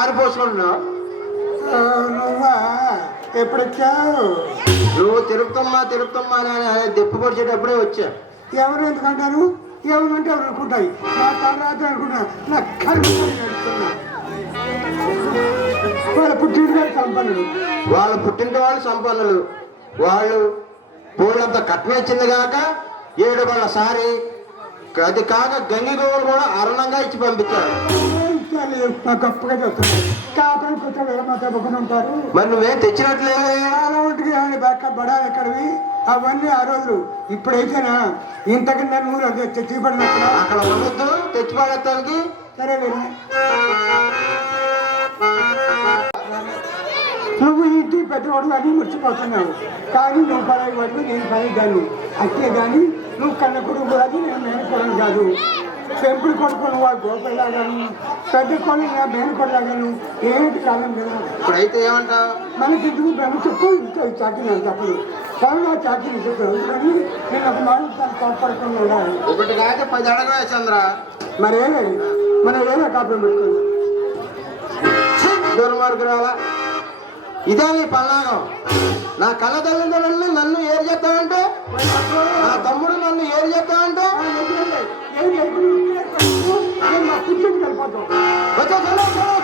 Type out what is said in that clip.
ఆరిపోసుకుంటున్నావు ఆ, నువ్వా? ఎప్పుడొచ్చావు? నువ్వు తిరుపతమ్మా తిరుపతమ్మా అని అని దెప్పు పొడిచేటప్పుడే వచ్చా. ఎవరు ఎందుకంటారు? ఎవరంటే ఎవరు అనుకుంటాయి నా తర్వాత అనుకుంటా. నా కళ్ళు వాళ్ళ పుట్టిన సంపన్నుడు. వాళ్ళు పుట్టిన వాళ్ళు సంపన్నులు వాళ్ళు పూలంత కట్నం ఇచ్చింది కాక ఏడు వాళ్ళ సారి అది కాక గంగి గోవులు కూడా అరుణంగా ఇచ్చి పంపించారు. గొప్పగా తప్పకుండా ఉంటారు. మరి నువ్వేం కానీ బాగా బడాలి ఎక్కడివి అవన్నీ ఆ రోజులు. ఇప్పుడైతేనా? ఇంతకి నన్ను ఊరు అది తెచ్చిపడినప్పుడు అక్కడ ఉండొద్దు తెచ్చి పడేస్తానికి సరే వెళ్ళి. నువ్వు ఇంటి పెద్దవాడు అని మర్చిపోతున్నావు. కానీ నువ్వు పరాయి వాడు నేను పరాయి దాన్ని. అంతే కానీ నువ్వు కన్న కొడుకు కాదు నేను మేనకొడను కాదు. పెంపుడు కొడుకు నువ్వు ఆ గోపలాగాను పెద్ద కొడుకు మేనకొడలాగాను ఏమిటి కాలం కదా? ఇప్పుడైతే ఏమంటావు? మనకి ఇందుకు బ్రహ్మ చెప్పు ఇంకా చాకిన తప్పుడు కరుణా చాకిన చెప్పారు కానీ నేను ఒక మాట కోపడకుండా ఉండాలి. ఒకటి కాదు పది అడగవే చంద్ర. మరే మనం ఏదో కాపురం పెట్టుకుందాం దుర్మార్గురాలా. ఇదే నీ పల్నాగం. నా కళ్ళ తల్లిదండ్రులు నన్ను ఏరు చేస్తావంటే? నా తమ్ముడు నన్ను ఏరు చేస్తావంటే? ইসুফ ফজল